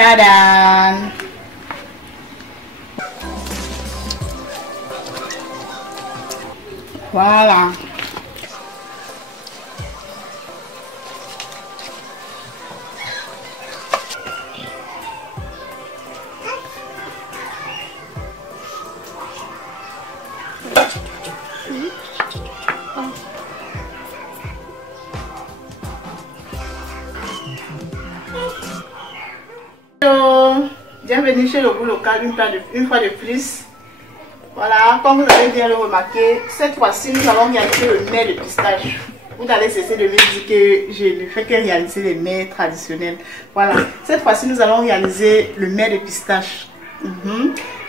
Tadam! Voilà. Hello, bienvenue chez le goût local une fois de plus. Voilà, comme vous avez bien le remarqué, cette fois-ci nous allons réaliser le mets de pistache. Vous allez cesser de me dire que je ne fais que réaliser les mets traditionnels. Voilà, cette fois-ci nous allons réaliser le mets de pistache.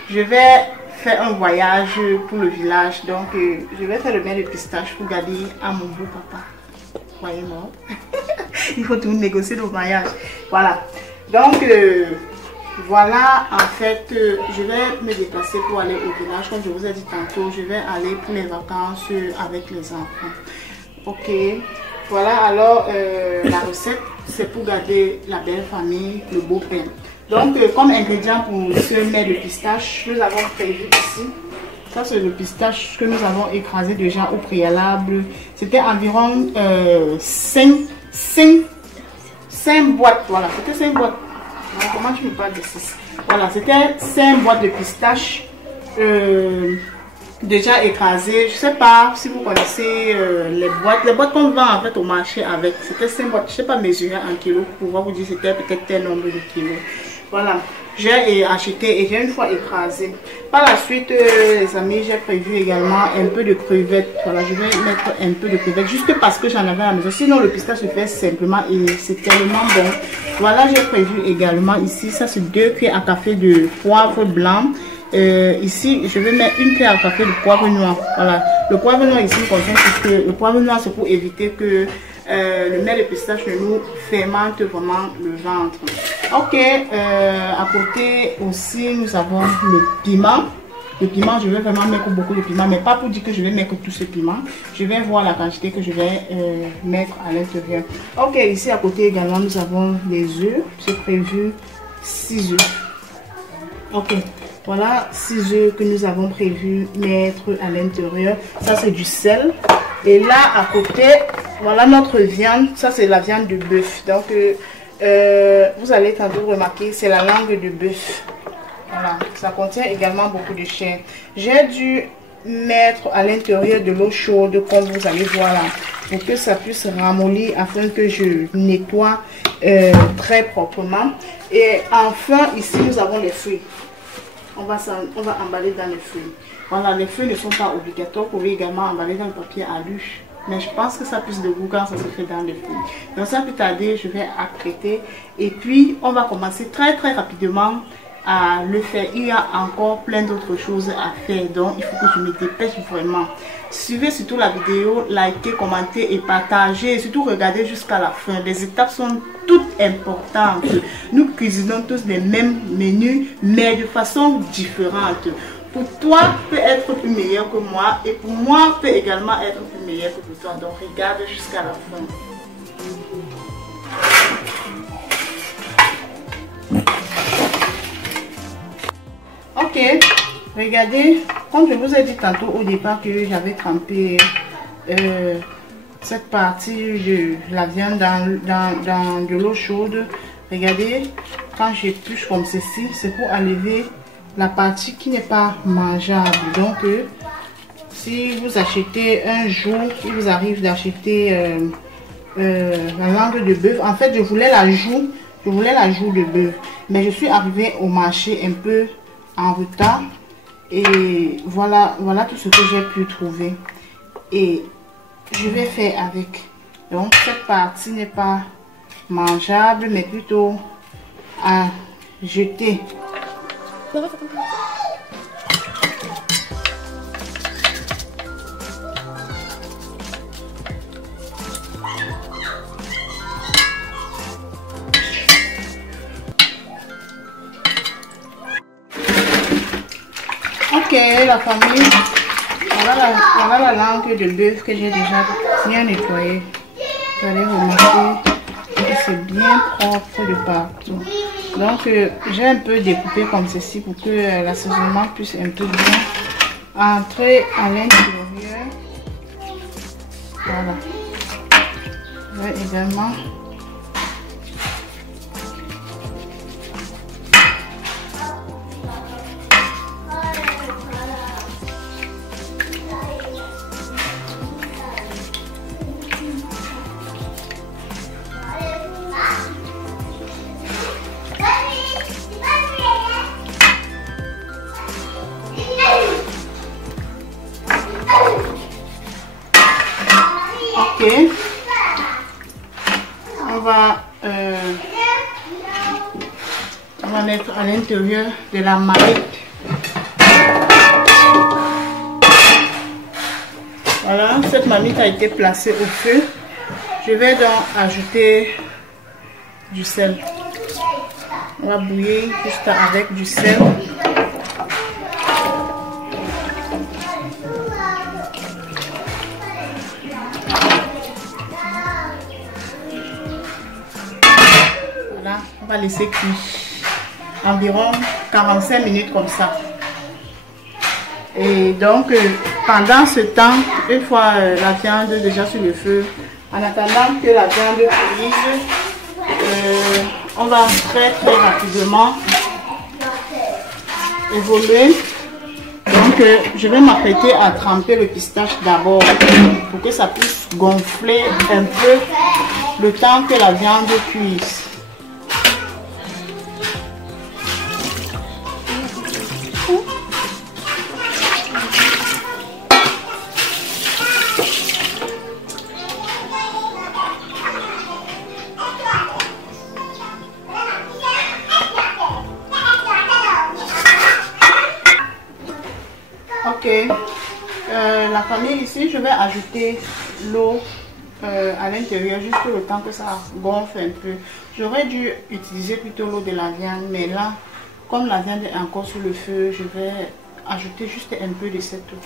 Je vais faire un voyage pour le village, donc je vais faire le mets de pistache pour garder à mon beau papa. Voyez-moi, il faut tout négocier le mariage. Voilà, donc voilà, en fait, je vais me déplacer pour aller au village. Comme je vous ai dit tantôt, je vais aller pour les vacances avec les enfants. Ok, voilà, alors la recette, c'est pour garder la belle famille, le beau pain. Donc, comme ingrédient pour ce mets de pistache, nous avons prévu ici. Ça, c'est le pistache que nous avons écrasé déjà au préalable. C'était environ 5 boîtes. Voilà, c'était 5 boîtes. Alors, comment tu me parles de 6? Voilà, c'était 5 boîtes de pistaches déjà écrasées. Je ne sais pas si vous connaissez les boîtes qu'on vend en fait au marché avec. C'était 5 boîtes, je ne sais pas mesurer en kilos pour pouvoir vous dire c'était peut-être tel nombre de kilos. Voilà, j'ai acheté et j'ai une fois écrasé. Par la suite, les amis, j'ai prévu également un peu de crevettes. Voilà, je vais mettre un peu de crevettes juste parce que j'en avais à la maison. Sinon, le pistache se fait simplement et c'est tellement bon. Voilà, j'ai prévu également ici, ça c'est 2 cuillères à café de poivre blanc. Ici, je vais mettre une cuillère à café de poivre noir. Voilà, le poivre noir ici contient puisque le poivre noir c'est pour éviter que le mets de pistache nous fermente vraiment le ventre. Ok, à côté aussi nous avons le piment. Le piment, je vais vraiment mettre beaucoup de piment, mais pas pour dire que je vais mettre tout ce piment. Je vais voir la quantité que je vais mettre à l'intérieur. Ok, ici à côté également nous avons les œufs. C'est prévu 6 œufs. Ok, voilà 6 œufs que nous avons prévu mettre à l'intérieur. Ça c'est du sel. Et là à côté, voilà notre viande. Ça c'est la viande de bœuf. Donc vous allez tantôt remarquer, c'est la langue de bœuf. Voilà, ça contient également beaucoup de chair. J'ai dû mettre à l'intérieur de l'eau chaude, comme vous allez voir là, pour que ça puisse ramollir afin que je nettoie très proprement. Et enfin, ici nous avons les fruits. On va emballer dans les fruits. Voilà, les fruits ne sont pas obligatoires. Vous pouvez également emballer dans le papier alu. Mais je pense que ça a plus de goût quand ça se fait dans les fruits. Donc sans plus tarder, je vais apprêter. Et puis, on va commencer très rapidement à le faire. Il y a encore plein d'autres choses à faire. Donc, il faut que je me dépêche vraiment. Suivez surtout la vidéo, likez, commentez et partagez. Et surtout, regardez jusqu'à la fin. Les étapes sont toutes importantes. Nous cuisinons tous les mêmes menus, mais de façon différente. Pour toi, peut être plus meilleur que moi. Et pour moi, peut également être plus meilleur que pour toi. Donc, regarde jusqu'à la fin. Ok, regardez, comme je vous ai dit tantôt au départ que j'avais trempé cette partie de la viande dans de l'eau chaude. Regardez, quand j'épluche comme ceci, c'est pour enlever la partie qui n'est pas mangeable. Donc, si vous achetez un jour, il vous arrive d'acheter la langue de bœuf. En fait, je voulais la joue de bœuf, mais je suis arrivée au marché un peu en retard et voilà tout ce que j'ai pu trouver et je vais faire avec. Donc cette partie n'est pas mangeable mais plutôt à jeter. Ok, la famille, voilà la langue de bœuf que j'ai déjà bien nettoyée. Vous allez remarquer que c'est bien propre de partout. Donc j'ai un peu découpé comme ceci pour que l'assaisonnement puisse un peu bien entrer à l'intérieur. Voilà. Je vais également on va mettre à l'intérieur de la marmite. Voilà, cette marmite a été placée au feu. Je vais donc ajouter du sel. On va bouillir juste avec du sel. Voilà, on va laisser cuire environ 45 minutes comme ça. Et donc, pendant ce temps, une fois la viande déjà sur le feu, en attendant que la viande cuise, on va très rapidement évoluer. Donc, je vais m'apprêter à tremper le pistache d'abord pour que ça puisse gonfler un peu le temps que la viande cuise. Ok, la famille ici, je vais ajouter l'eau à l'intérieur juste le temps que ça gonfle un peu. J'aurais dû utiliser plutôt l'eau de la viande, mais là, comme la viande est encore sur le feu, je vais ajouter juste un peu de cette eau.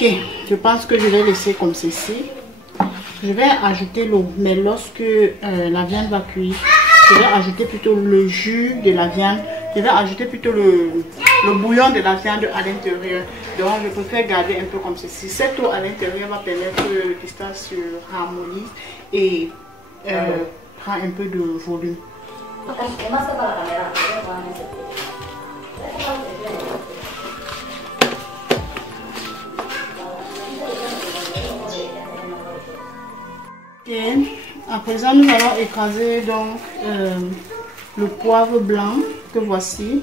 Ok, je pense que je vais laisser comme ceci. Je vais ajouter l'eau, mais lorsque la viande va cuire, je vais ajouter plutôt le jus de la viande. Je vais ajouter plutôt le bouillon de la viande à l'intérieur. Donc je préfère garder un peu comme ceci. Cette eau à l'intérieur va permettre que le pistache se harmonise et prend un peu de volume. Et à présent, nous allons écraser donc le poivre blanc que voici.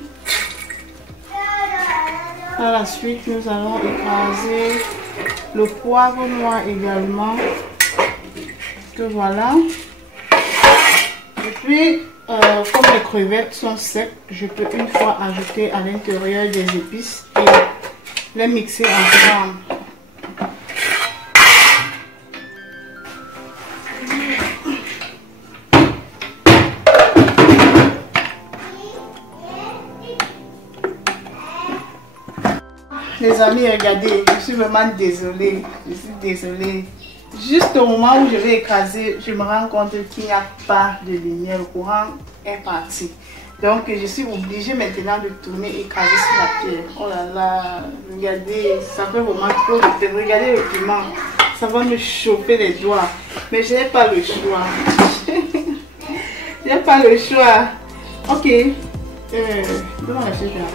Par la suite, nous allons écraser le poivre noir également, que voilà. Et puis, comme les crevettes sont secs, je peux une fois ajouter à l'intérieur des épices et les mixer ensemble. Les amis, regardez, je suis vraiment désolée. Je suis désolée. Juste au moment où je vais écraser, je me rends compte qu'il n'y a pas de lumière. Le courant est parti. Donc, je suis obligée maintenant de tourner et écraser sur la pierre. Oh là là, regardez, ça fait vraiment trop de peine. Regardez le piment. Ça va me chauffer les doigts. Mais je n'ai pas le choix. Je n'ai pas le choix. Ok. Comment la chose là?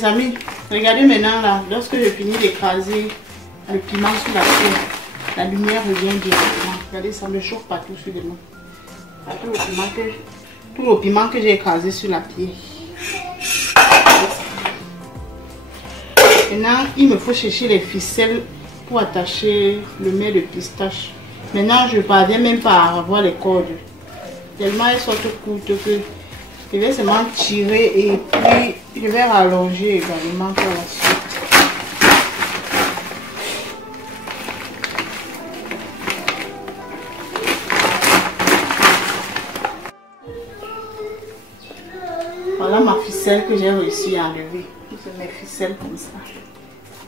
mes amis, regardez maintenant là, lorsque je finis d'écraser le piment sur la pierre, la lumière revient directement. Regardez, ça me chauffe partout sur les mains. Tout le piment que j'ai écrasé sur la pierre. Maintenant, il me faut chercher les ficelles pour attacher le mets de pistache. Maintenant, je ne parviens même pas à avoir les cordes. Tellement elles sont toutes courtes que je vais seulement tirer et puis je vais rallonger également par la suite. Voilà ma ficelle que j'ai réussi à enlever. Je mets ficelle comme ça.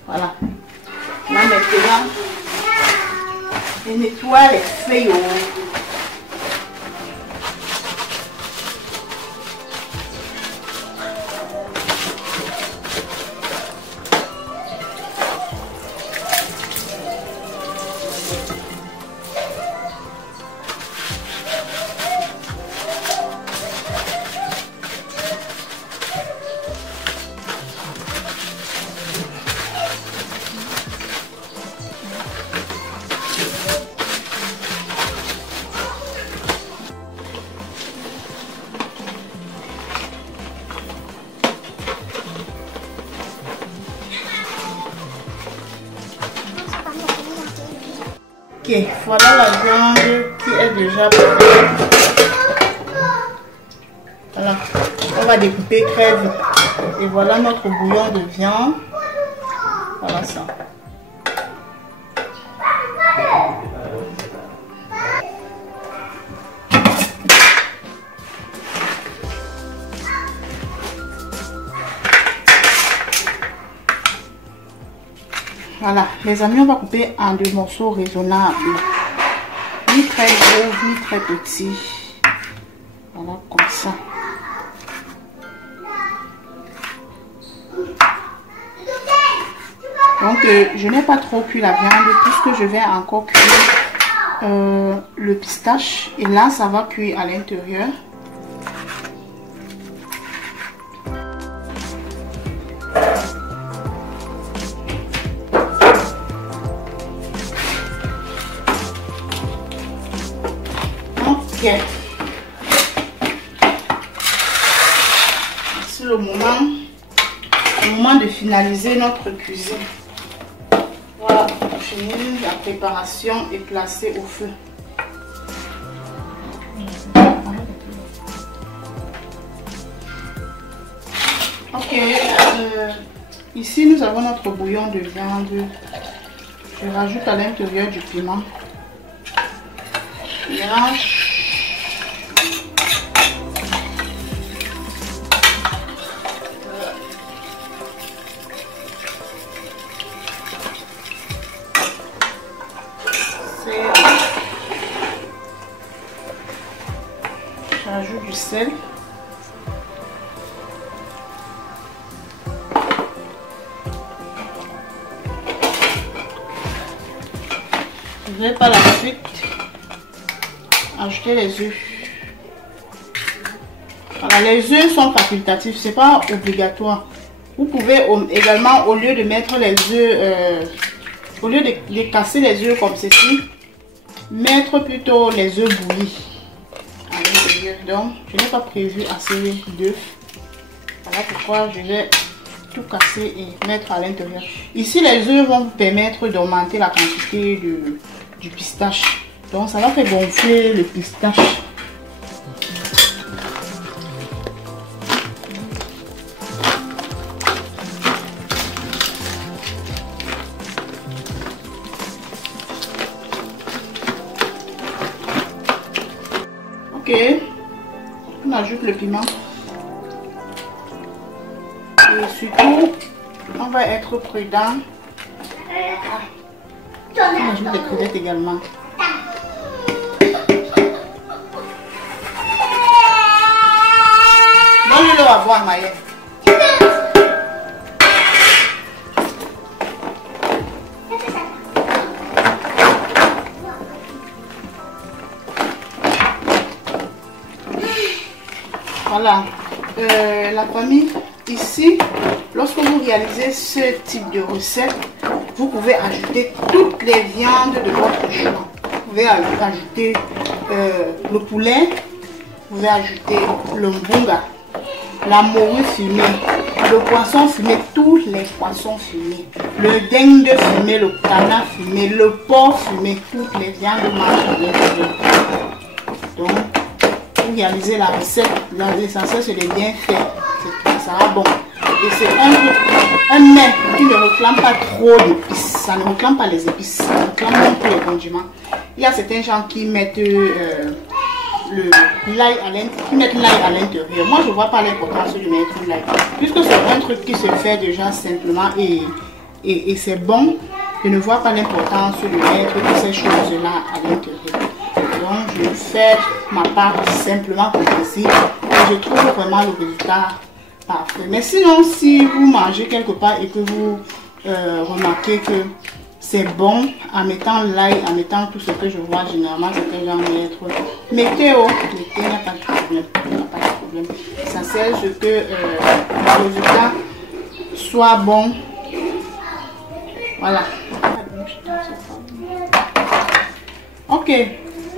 Voilà. Là maintenant, je nettoie les feuilles. Ok, voilà la viande qui est déjà prête. Voilà, on va découper très vite. Et voilà notre bouillon de viande. Voilà ça. Voilà, les amis, on va couper en 2 morceaux raisonnables. Ni très gros, ni très petits. Voilà, comme ça. Donc, je n'ai pas trop cuit la viande puisque je vais encore cuire le pistache. Et là, ça va cuire à l'intérieur. C'est le moment de finaliser notre cuisine. Voilà, on finit la préparation et placer au feu. Ok, ici nous avons notre bouillon de viande. Je rajoute à l'intérieur du piment. Mélange. J'ajoute du sel. Je vais par la suite ajouter les œufs. Voilà, les œufs sont facultatifs, c'est pas obligatoire. Vous pouvez également, au lieu de mettre les œufs, au lieu de casser les œufs comme ceci, mettre plutôt les œufs bouillis à l'intérieur. Donc, je n'ai pas prévu assez d'œufs. Voilà pourquoi je vais tout casser et mettre à l'intérieur. Ici, les œufs vont vous permettre d'augmenter la quantité du pistache. Donc, ça va faire gonfler le pistache. Ok, on ajoute le piment. Et surtout, on va être prudent. On ajoute des crevettes également. Donne-le à voir, Maëlle. Voilà, la famille, ici, lorsque vous réalisez ce type de recette, vous pouvez ajouter toutes les viandes de votre choix. Vous pouvez ajouter le poulet, vous pouvez ajouter le mbunga, la morue fumée, le poisson fumé, tous les poissons fumés, le dingue fumé, le canard fumé, le porc fumé, toutes les viandes mangées. Donc, pour réaliser la recette, l'essentiel c'est de bien faire, ça sera bon. Et c'est un mets qui ne réclame pas trop d'épices, ça ne réclame pas les épices, ça réclame même plus les condiments. Il y a certains gens qui mettent l'ail à l'intérieur. Moi je ne vois pas l'importance de mettre l'ail, puisque c'est un truc qui se fait déjà simplement et c'est bon. Je ne vois pas l'importance de mettre toutes ces choses là à l'intérieur. Donc je fais ma part simplement comme ceci et je trouve vraiment le résultat parfait. Mais sinon, si vous mangez quelque part et que vous remarquez que c'est bon en mettant l'ail, en mettant tout ce que je vois généralement, c'est que j'en mettre. Mettez, il n'y a pas de problème. Il n'y a pas de problème. Ça sert ce que le résultat soit bon. Voilà. Ok,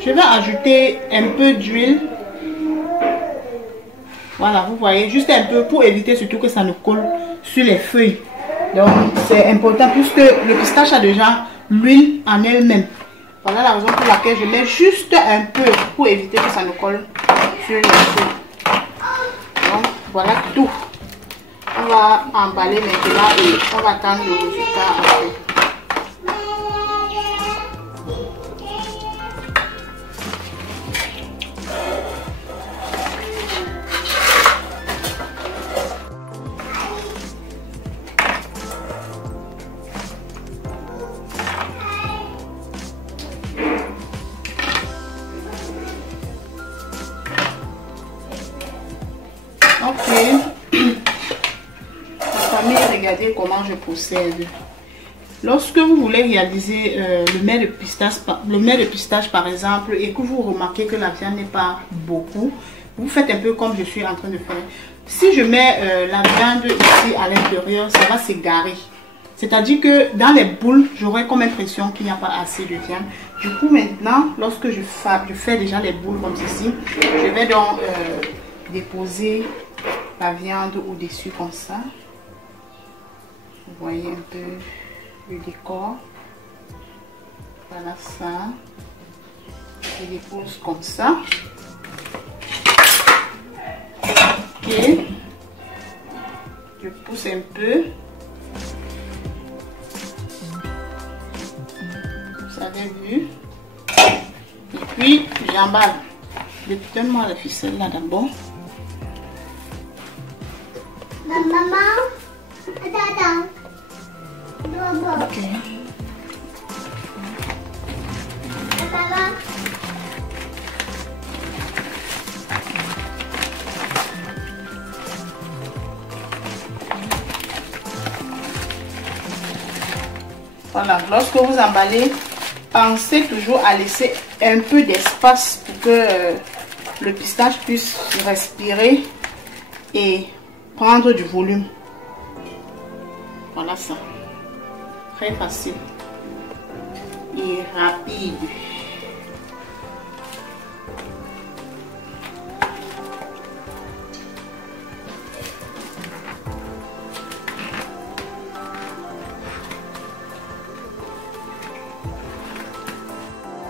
je vais ajouter un peu d'huile. Voilà, vous voyez, juste un peu pour éviter surtout que ça ne colle sur les feuilles. Donc c'est important puisque le pistache a déjà l'huile en elle-même. Voilà la raison pour laquelle je mets juste un peu pour éviter que ça ne colle sur les feuilles. Donc voilà tout. On va emballer maintenant et on va attendre le résultat après. Ok, la famille, regardez comment je procède. Lorsque vous voulez réaliser le mets de pistache par exemple et que vous remarquez que la viande n'est pas beaucoup, vous faites un peu comme je suis en train de faire. Si je mets la viande ici à l'intérieur, ça va s'égarer. C'est-à-dire que dans les boules, j'aurai comme impression qu'il n'y a pas assez de viande. Du coup, maintenant, lorsque je fais déjà les boules comme ceci, je vais donc déposer la viande au-dessus comme ça. Vous voyez un peu le décor. Voilà ça. Je dépose comme ça. Ok. Je pousse un peu. Vous avez vu. Et puis j'emballe. Donne-moi la ficelle là d'abord. Maman, attends. Ok. Voilà, lorsque vous emballez, pensez toujours à laisser un peu d'espace pour que le pistache puisse respirer et prendre du volume. Voilà ça. Très facile et rapide.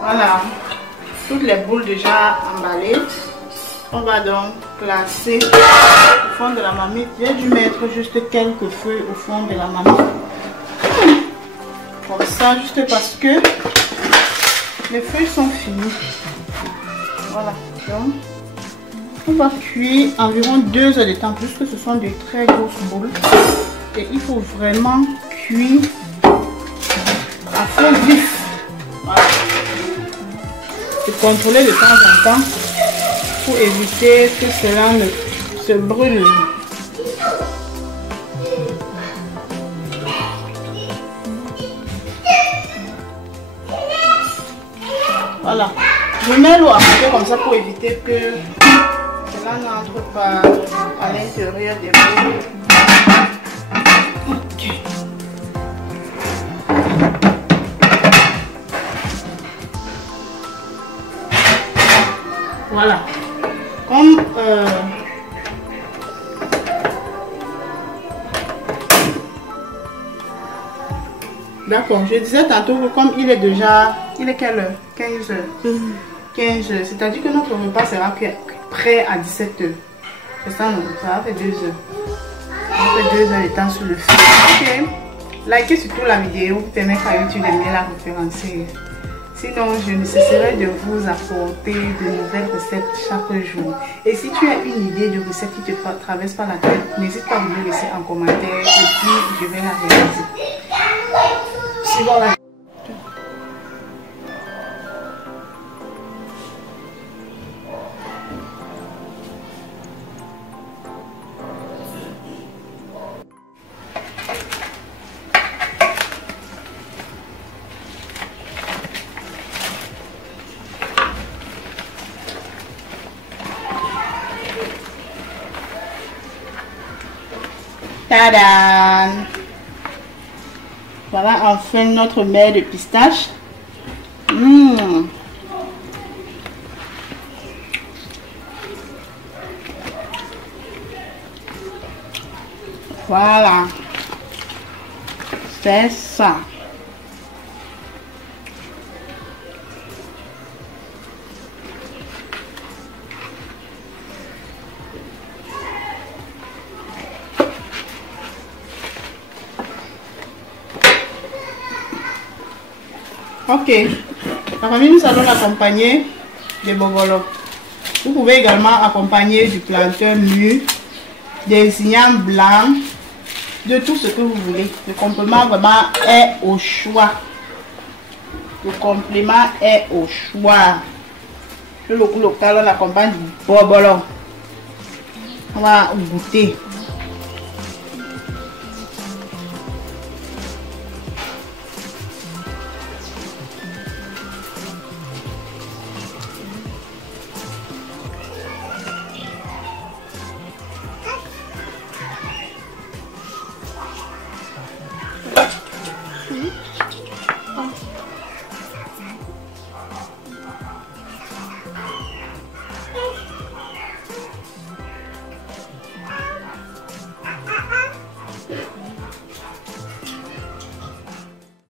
Voilà, toutes les boules déjà emballées. On va donc placer au fond de la marmite. J'ai dû mettre juste quelques feuilles au fond de la marmite. Comme ça, juste parce que les feuilles sont finies. Voilà, donc on va cuire environ 2 heures de temps, puisque ce sont de très grosses boules. Et il faut vraiment cuire à feu vif. Voilà. Et contrôler de temps en temps pour éviter que cela ne se brûle. Voilà. Je mets l'eau à côté comme ça pour éviter que cela n'entre pas à l'intérieur des boules. Voilà. Comme d'accord, je disais tantôt que comme il est déjà... Il est quelle heure? 15 heures. 15 heures. C'est-à-dire que notre repas sera prêt à 17 heures. C'est ça, non? Ça va faire 2 heures. On fait 2 heures de temps sur le feu. Ok. Likez surtout la vidéo pour permettre à YouTube de mieux la référencer. Sinon, je ne cesserai de vous apporter de nouvelles recettes chaque jour. Et si tu as une idée de recette qui te traverse par la tête, n'hésite pas à me le laisser en commentaire et puis je vais la réaliser. Suivant la... Tadam! Voilà enfin notre mère de pistache. Voilà. C'est ça. Ok, la famille, nous allons l'accompagner de bobolo. Vous pouvez également accompagner du plantain mûr, des ignames blancs, de tout ce que vous voulez. Le complément vraiment est au choix. Le complément est au choix. Le local, on accompagne du bobolo. On va goûter.